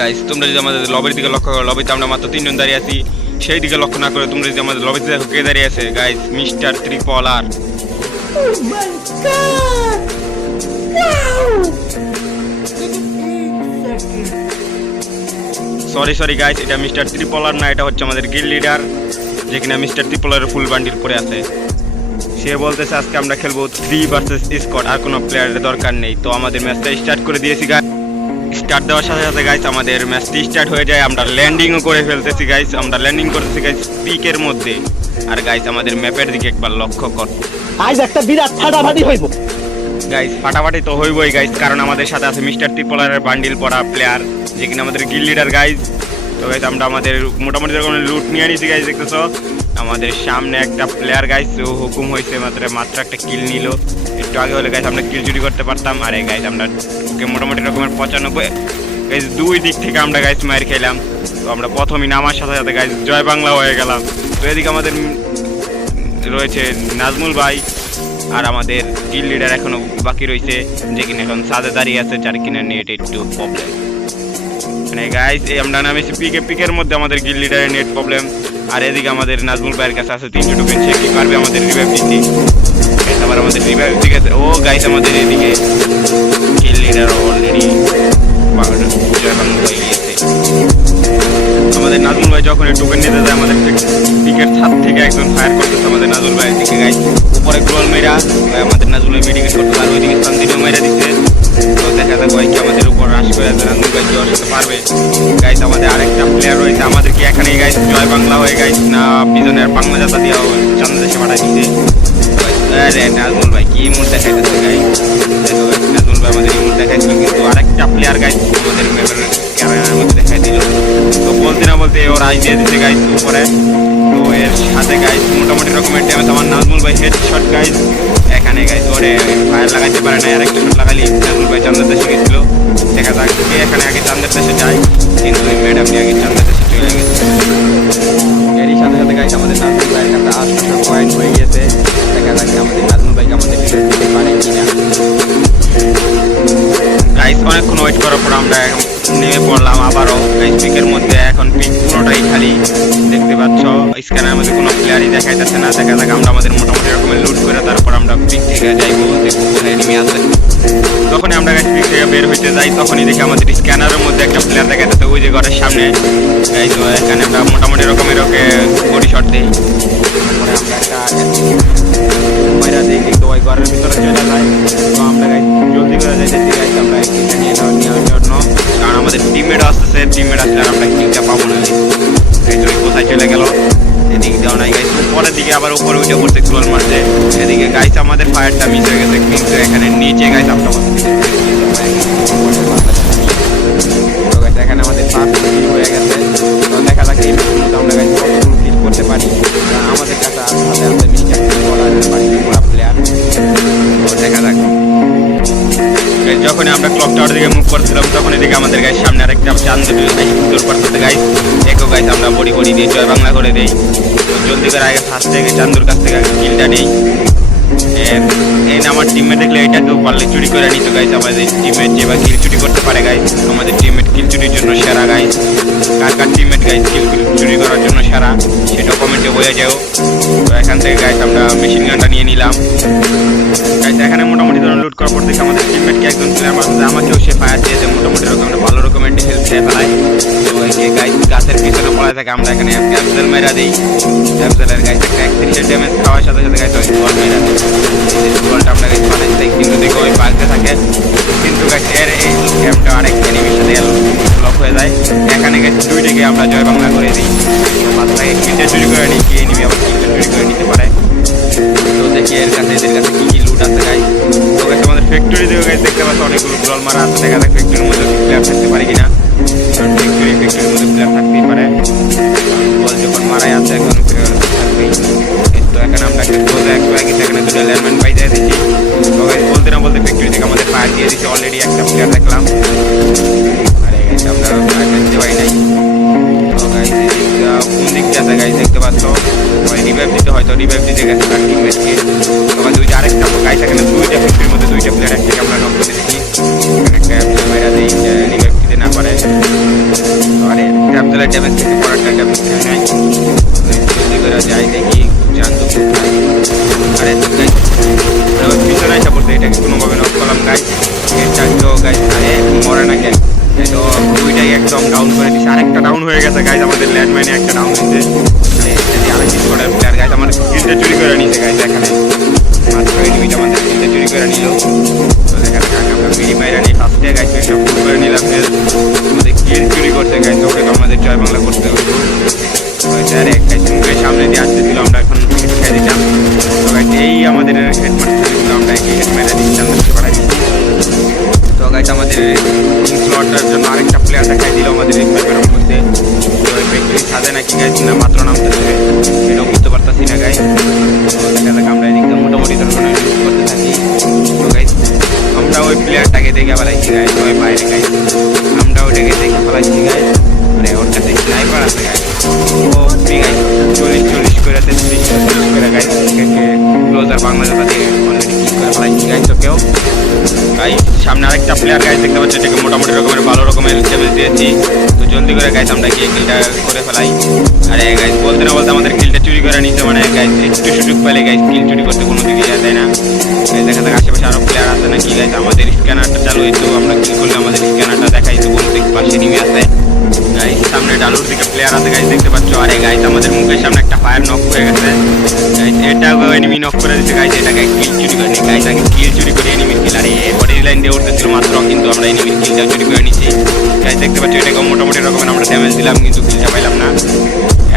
Guys তোমরা যদি আমাদের লবির দিকে লক্ষ্য করো লবিতে আমরা মাত্র তিনজন দাঁড়িয়ে আছি। সেই দিকে লক্ষ্য না করে তোমরা যদি আমাদের লবিতে দেখো, কে দাঁড়িয়ে আছে? Guys mister triple R! Sorry sorry guys এটা মিস্টার ত্রিপলার না, এটা হচ্ছে আমাদের গিল লিডার যে কিনা মিস্টার ত্রিপলারের ফুল বান্ডিল পরে আছে। সে বলতেছে, আজকে আমরা খেলব থ্রি ভার্সেস স্কট আর কোনো প্লেয়ারের দরকার নেই। তো আমাদের ম্যাচটা স্টার্ট করে দিয়েছি গাইস স্টার্ট দেওয়ার সাথে সাথে গাইস আমাদের ম্যাচটি স্টার্ট হয়ে যায়। আমরা ল্যান্ডিংও করে ফেলতেছি গাইস আমরা ল্যান্ডিং করতেছি গাইস পিকের মধ্যে। আর গাইস আমাদের ম্যাপের দিকে একবার লক্ষ্য কর। আজ একটা বিরাট ফাটাফাটি হইব। গাইস ফাটাফাটি তো হইবই গাইস কারণ আমাদের সাথে আছে মিস্টার ত্রিপলারের বান্ডিল পড়া প্লেয়ার যে কিনা আমাদের গিল লিডার গাইস তো গাইস আমরা আমাদের মোটামুটি যখন লুট নিয়ে নিয়েছি গাইস দেখতেছো? আমাদের সামনে একটা প্লেয়ার গাইস ও হুকুম হয়েছে মাত্র মাত্র একটা কিল নিল। একটু আগে হলে গাইস আমরা কিল চুরি করতে পারতাম। আরে গাইস আমরা ওকে মোটামুটি রকমের পঁচানব্বই গাইস দুই দিক থেকে আমরা গাইস মার খেলাম। তো আমরা প্রথমই নামার সাথে সাথে গাইস জয় বাংলা হয়ে গেলাম। তো এদিকে আমাদের রয়েছে নাজমুল ভাই আর আমাদের কিল লিডার এখনও বাকি রয়েছে, যে কিনা এখন সাদে দাঁড়িয়ে আছে, যার কিনা নেট একটু প্রবলেম মানে গাইস এই আমরা নামেছি পিকে পিকের মধ্যে আমাদের গিল লিডারের নেট প্রবলেম আর এদিকে আমাদের নাজমুল ভাইয়ের কাছে আছে তিনশো টোকেন সে কি পারবে আমাদের রিভাইভ দিতে? আবার আমাদের রিভাইভ দিকে ও গাইস আমাদের এদিকে কিল লিডার অলরেডি আমাদের নাজমুল ভাই যখন টোকেন নিতে যায়, আমাদের পিকের ছাদ থেকে একজন ফায়ার করতেছে আমাদের নাজুল ভাইয়ের দিকে গাইস উপরে গ্লোয়াল মেরা ভাই আমাদের নাজুল ভাই মেডিকেট করতে আর ওইদিকে শান্তিনিও মেরা দিচ্ছে। তো দেখা যাক, ভাই, কি আমাদের উপর রাশ করে আছে নাজুল ভাই কি পারবে। গাইস আমাদের আরেকটা প্লেয়ার রয়েছে এখানেই গাইস জয় বাংলা হয়ে গাইস না পিজনের বাংলা যাতা দিয়ে চান্দ দেশে পাঠাই দিচ্ছে আরে নাজমুল ভাই কি মুড দেখাইতেছে গাইস দেখো guys, নাজমুল ভাই আমাদের ইমোট দেখাইছিল কিন্তু আরেকটা প্লেয়ার গাইস আমাদের ক্যামেরার মধ্যে দেখাই দিল। তো বলতে না বলতে ওরা আই দিয়ে দিচ্ছে গাইস উপরে। তো এর সাথে গাইস মোটামুটি রকমের ড্যামেজ আমার নাজমুল ভাই হেড শট গাইস এখানে গাইস ওরে ফায়ার লাগাইতে পারে না আর একটা শট লাগালি নাজমুল ভাই চান্দের দেশে গেছিল। দেখা যাক এখানে আগে চান্দের দেশে যায় কিন্তু ওই ম্যাডামটি আগে চান্দের দেশে চলে গেছে এরই সাথে সাথে আমাদের হয়ে গেছে দেখা যাক আমাদের নাজমুল ভাইকে আমাদের মানে কিনা। অনেকক্ষণ ওয়েট করার পর আমরা এখন নেমে পড়লাম আবারও গাইস পিকের মধ্যে। এখন পিক পুরোটাই খালি। দেখতে পাচ্ছ স্ক্যানের মধ্যে কোনো প্লেয়ারই দেখাইতেছে না। দেখা যাক আমরা আমাদের মোটামুটি রকমের লুট করে তারপর আমরা পিক থেকে যাইবো দেখব কোথায় নেমে আছে। যখনই আমরা গাইস পিক থেকে বের হইতে যাই, তখনই দেখি আমাদের স্ক্যানারের মধ্যে একটা প্লেয়ার দেখাইতেছে। ওই যে ঘরের সামনে। গাইস তো, এখানে আমরা মোটামুটি রকমের ওকে বডি শট দিই। টিমমেট আসতেছে টিমমেট আমরা কিলটা পাবো না। এই কোথায় চলে গেল, এদিকে দেওয়া নাই। গাইস উপরের দিকে আবার উপরে উঠে পড়ছে ক্লোল মারছে এদিকে গাইস আমাদের ফায়ারটা মিস হয়ে গেছে, কিন্তু এখানে নিচে গাইস আমরা এখানে আমাদের পাঁচ হয়ে গেছে। দেখা যাক এই ম্যাচের আমরা গাইস কিল করতে পারি। আমাদের কাছে হাতে হাতে নিচে করা প্লেয়ার দেখা যাক। যখনই আমরা ক্লক টাওয়ার দিকে মুভ করছিলাম, তখন এদিকে আমাদের গাইস সামনে আরেকটা চান্দ দূর করতে গাইস একো গাইস আমরা বড়ি বড়ি দিয়ে জয় বাংলা করে দেই। তো জলদি করে আগে ফার্স্ট থেকে চান্দুর কাছ থেকে আগে কিলটা নেই। এন আমার টিমে দেখলে এটাকেও পারলে চুরি করে নিত গাইস আমাদের টিমমেট যে বা কিল চুরি করতে পারে গাইস আমাদের টিমমেট কিল চুরির জন্য সেরা গাইস কার কার টিমমেট গাইস কিল চুরি করার জন্য সেরা, সেটা কমেন্টে বোঝা যাও। তো এখান থেকে গাইস আমরা মেশিন গানটা নিয়ে নিলাম। এখানে মোটামুটি ধরুন লুট করার পর দেখি আমাদের টিমমেটকে একজন প্লেয়ার মারতে আমাকেও সে ফায়ার দিয়েছে খেয়ে গাছের পড়ে থাকে, আমরা এখানে ক্যাপসেল মেরা দিই। ক্যাপসেলের খাওয়ার সাথে সাথে গাইস ওই মেরা দিই। বলটা আমরা দিই কিন্তু বাগতে থাকে। কিন্তু গাইস এই ক্যাপটা আরেক এনিমির হয়ে যায়। এখানে গাইস দুইটাকে আমরা জয় বাংলা করে দিই। মাথাটাকে কিলটা চুরি করে নিই, কি এনিমি চুরি করে নিতে পারে। তো দেখি এর কাছে, এদের কাছে দেখতে পাচ্ছ, অনেকগুলো গ্রল মারা আছে। দেখা যাক ফ্যাক্টরির মধ্যে প্লেয়ার থাকতে পারে কিনা। কারণ এখন এখানে আমরা ক্লোজ এক আগে দুটো ল্যান্ডম্যান লেভেলের ড্যামেজ থেকে পরেরটা ড্যামেজ খায় নাই জলদি করে যাই দেখি, জানতো আরে পিছনে এসে পড়ছে এটাকে কোনোভাবে নক করলাম গাইস এটা তো গাইস আরে মরে না কেন তো দুইটাই একদম ডাউন করে দিছে। আরেকটা ডাউন হয়ে গেছে গাইস আমাদের ল্যান্ডমাইনে একটা ডাউন হয়েছে। আরে যদি আরেক স্কোয়াডের প্লেয়ার গাইস আমার স্কিলটা চুরি করে নিছে গাইস এখানে। আমাদের চুরি করে নিল। তো দেখা যাক, আমরা মিনি মাইরা নিই ফার্স্টে গাইস একটা করে নিলাম ওকে তো আমাদের জয় বাংলা করতে হবে। আরে একটা মুখের সামনে দিয়ে আসতে আসতেছিল আমরা এখন হেড দিতাম এই আমাদের হেড মারতেছিল আমরা এই হেড মেরে দিচ্ছি আমাদেরকে বাড়াই দিচ্ছি। তো গাইস আমাদের স্লটটার জন্য আরেকটা প্লেয়ার দেখাই দিল আমাদের এই মধ্যে। এই ফ্যাক্টরি ছাদে নাকি গাইস না মাত্র নামতেছে এটাও বুঝতে পারতাছি না যাক আমরা এদিকে মোটামুটি ধরনের করতে থাকি আমরা ওই প্লেয়ারটাকে দেখে ফেলাইছি গাইস ওই বাইরে গাইস আমরা ওটাকে দেখে ফেলাইছি গাইস মানে ওর কাছে স্নাইপার আছে গাইস ও ফ্রি গাইস চল্লিশ চল্লিশ করে তেত্রিশ চল্লিশ করে গাইস ক্লোজার বাংলা গাইস ওকেও গাইস সামনে আরেকটা প্লেয়ার গাইস দেখতে পাচ্ছি এটাকে মোটামুটি রকমের, ভালো রকমের ড্যামেজ দিয়েছি। তো জলদি করে গাইস আমরা গিয়ে কিলটা করে ফেলাই। আরে গাইস বলতে না বলতে আমাদের কিলটা চুরি করে নিতে মানে গাইস একটু সুযোগ পেলে গাইস কিল চুরি করতে কোনো দিকে যায় তাই না? গাইস দেখা যাক, আশেপাশে আরও প্লেয়ার আছে নাকি গাইস আমাদের স্ক্যানারটা চালু হইতো আমরা কিল করলে আমাদের স্ক্যানারটা দেখাই, তো দিক পাশে নেমে আছে সামনে ডালুর দিকে প্লেয়ার আছে গাইস দেখতে পাচ্ছ? আরে গাইস আমাদের মুখের সামনে একটা ফায়ার নক হয়ে গেছে। গাইস এটা এনিমি নক করে দিয়েছে গাইস এটাকে কিল চুরি করে নি। গাইস আগে কিল চুরি করে এনিমি কিল আরে বডি লাইন দিয়ে উঠতেছিল মাত্র, কিন্তু আমরা এনিমি কিলটা চুরি করে নিছি। গাইস দেখতে পাচ্ছ এটাকে মোটামুটি রকমের আমরা ড্যামেজ দিলাম, কিন্তু কিলটা পাইলাম না।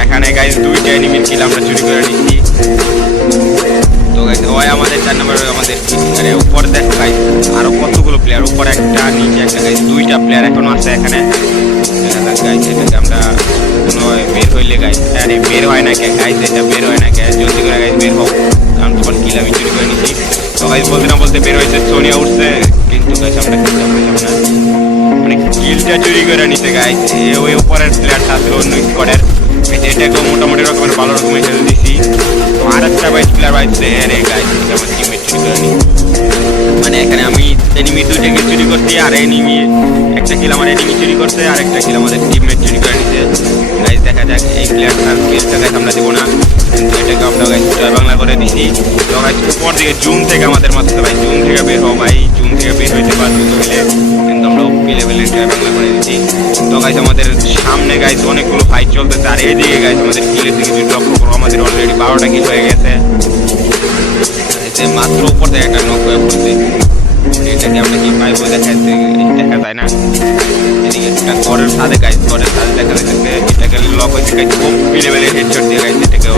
এখানে গাইস দুইটা এনিমি কিল আমরা চুরি করে নিছি। চার আমাদের আরে উপর দেখো গাইস আরও কতগুলো প্লেয়ার উপর একটা, নিচে একটা গাইস দুইটা প্লেয়ার এখনও আছে এখানে। গাইস এটাকে আমরা কোনো বের হইলে গাইস আরে বের হয় না কে? গাইস এটা বের হয় না কে? জলদি করে গাইস বের হোক কারণ তোমার কিল আমি চুরি করে নিছি। তো গাইস বলতে না বলতে বের হয়েছে, সোনিয়া উঠছে। কিন্তু গাইস আমরা কিলটা পেলাম না। মানে কিলটা চুরি করে নিতে গাইস ওই উপরের প্লেয়ারটা আছে অন্য স্কোয়াডের এটাকে মোটামুটি রকমের ভালো রকমের হেল দিছি আর একটা বাইশ প্লেয়ার বাইছে রে গাইস আমার টিমমেট চুরি করেনি মানে এখানে আমি এনিমি দুইটাকে চুরি করছি আর এনিমি একটা কিল আমার এনিমি চুরি করছে, আর একটা কিল আমাদের টিমমেট চুরি করে নিছে গাইস দেখা যাক, এই প্লেয়ারটার কিলটা গাইস আমরা দেবো না। কিন্তু এটাকে আমরা গাইস জয় বাংলা করে দিছি। তো গাইস উপর দিকে জুম থেকে আমাদের মাথাতে ভাই জুম থেকে বের হও ভাই জুম থেকে বের হইতে পারব হইলে কিন্তু আমরা ওপি লেভেলের জয় বাংলা করে দিছি। তো গাইস আমাদের সামনে গাইস অনেকগুলো ফাইট চলতেছে। আর এইদিকে গাইস আমাদের কিলের দিকে যদি লক্ষ্য করো আমাদের অলরেডি বারোটা কিল হয়ে গেছে। মাত্র উপর থেকে একটা নক হয়ে পড়ছে। এটাকে আমরা কি পাইবো দেখা যাচ্ছে দেখা যায় না। এদিকে একটা ঘরের সাথে গাইস ঘরের সাথে দেখা যাচ্ছে এটাকে লক হয়েছে গাইস খুব লেভেলের হেডশট দিয়ে গাইস এটাকে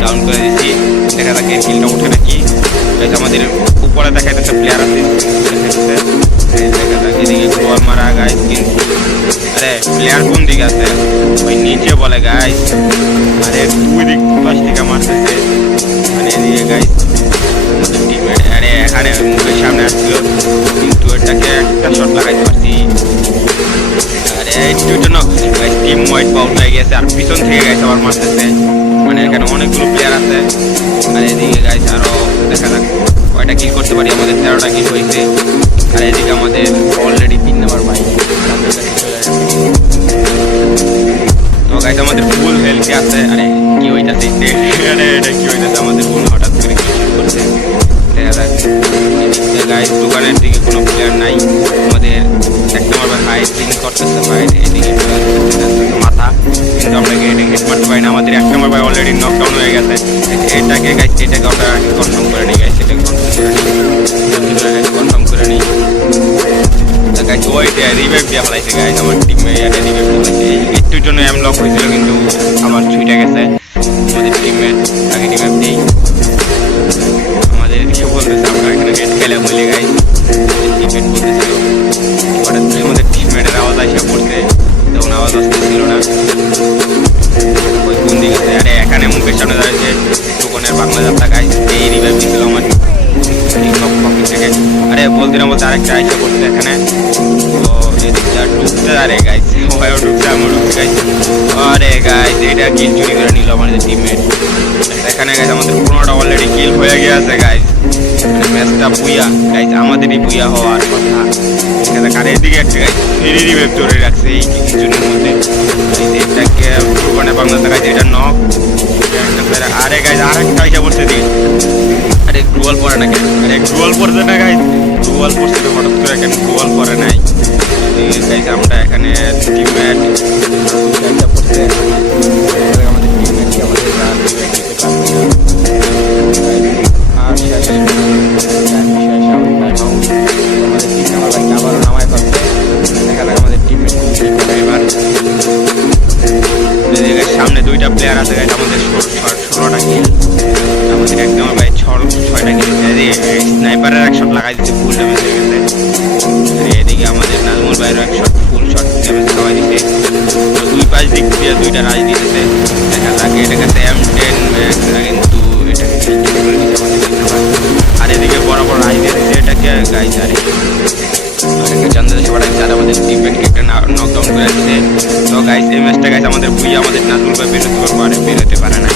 ডাউন করে দিচ্ছি দেখা এর কিলটা উঠে নাকি। গাইস আমাদের উপরে দেখা যাচ্ছে প্লেয়ার আছে। দেখা যাচ্ছে এদিকে গোল মারা গাইস কিন্তু আরে প্লেয়ার কোন দিকে আছে? ওই নিচে বলে গাইস আরে, দুই দিক পাশ থেকে মারতেছে। মানে এদিকে আরে এখানে মুখের সামনে আসছিল। কিন্তু এটাকে একটা শট লাগাইতে পারছি। আরে একটুর জন্য টিম ওয়াইড পাউট হয়ে গেছে আর পিছন থেকে গেছে আবার মারতেছে। মানে এখানে অনেকগুলো প্লেয়ার আছে। আর এদিকে গাইছে আরও দেখা যাক কয়টা কিল করতে পারি। আমাদের তেরোটা কিল হয়েছে। আর এদিকে আমাদের অলরেডি তিন নাম্বার বাইক তো গাইছে আমাদের ফুল হেলথে আছে। আরে, কি হইতাছে? আরে, এটা কি হইতাছে? আমাদের বোন হঠাৎ করে কি করছে? গাইস দোকানের দিকে কোনো প্লেয়ার নাই। আমাদের এক নম্বর ভাই, এদিকে মাথা। কিন্তু আমরা পারি না? আমাদের এক নম্বর ভাই অলরেডি নকডাউন হয়ে গেছে। এটাকে গাইস এটাকে আমরা কনফার্ম করে নিই এটাকে কনফার্ম করে নিই। গাইস ওইটা রিভাইভ দিয়ে ফেলাইছে গাইস আমার টিমে রিভাইভ একটুর জন্য এম লক হয়েছিল, কিন্তু আবার ছুটে গেছে। নেট খেলে বলে গাইস টিমমেট হঠাৎ করে আমাদের টিমমেটের আওয়াজ আসে পড়ছে তখন আওয়াজ আসতেছিল না। ওই কোন দিকে আরে এখানে মুখের সামনে দাঁড়িয়েছে দোকানের বাংলা যাত্রা, গাইস, এই রিভাইভ দিছিল আমার পকেট থেকে। আরে বলতে বলতে আরেকটা আইসা পড়ছে এখানে। তো এদিকটা ঢুকতে, আরে গাইস ওয়ও ঢুকছে, আমিও ঢুকতে গাইস। আরে গাইস, এটা কিল চুরি করে নিল আমাদের টিমমেট এখানে, গাইস, আমাদের পনেরোটা অলরেডি কিল হয়ে গেছে গাইস। ম্যাচটা বুইয়া। গাইস আমাদেরই বুইয়া হওয়ার কথা। এখানে কার এদিকে একটা গাইস ফেরি রিভেভ ধরে রাখছে এই কিছুদিনের মধ্যে। গাইস এটা পারলাম না গাইজ এটা নক আরে গাইজ আর একটা আইসা পড়ছে দিকে। আরে গ্রুয়াল পরে না কেন আরে গ্রুয়াল পড়ছে না গাইজ গ্রুয়াল পড়ছে তো হঠাৎ করে কেন গ্রুয়াল পরে নাই। গাইজ আমরা এখানে টিমমেট আমাদের টিমমেটকে আমাদের দিক দিয়ে দুইটা রাজ দিতেছে দেখা থাকে, এটাকে এম টেন কিন্তু এটাকে। আর এদিকে বড় বড় রাজনীতিতে এটাকে গাই আর আমাদের গাইস আমাদের বুঝে আমাদের নাজুল ভাই বেরোতে পারে বেরোতে পারে না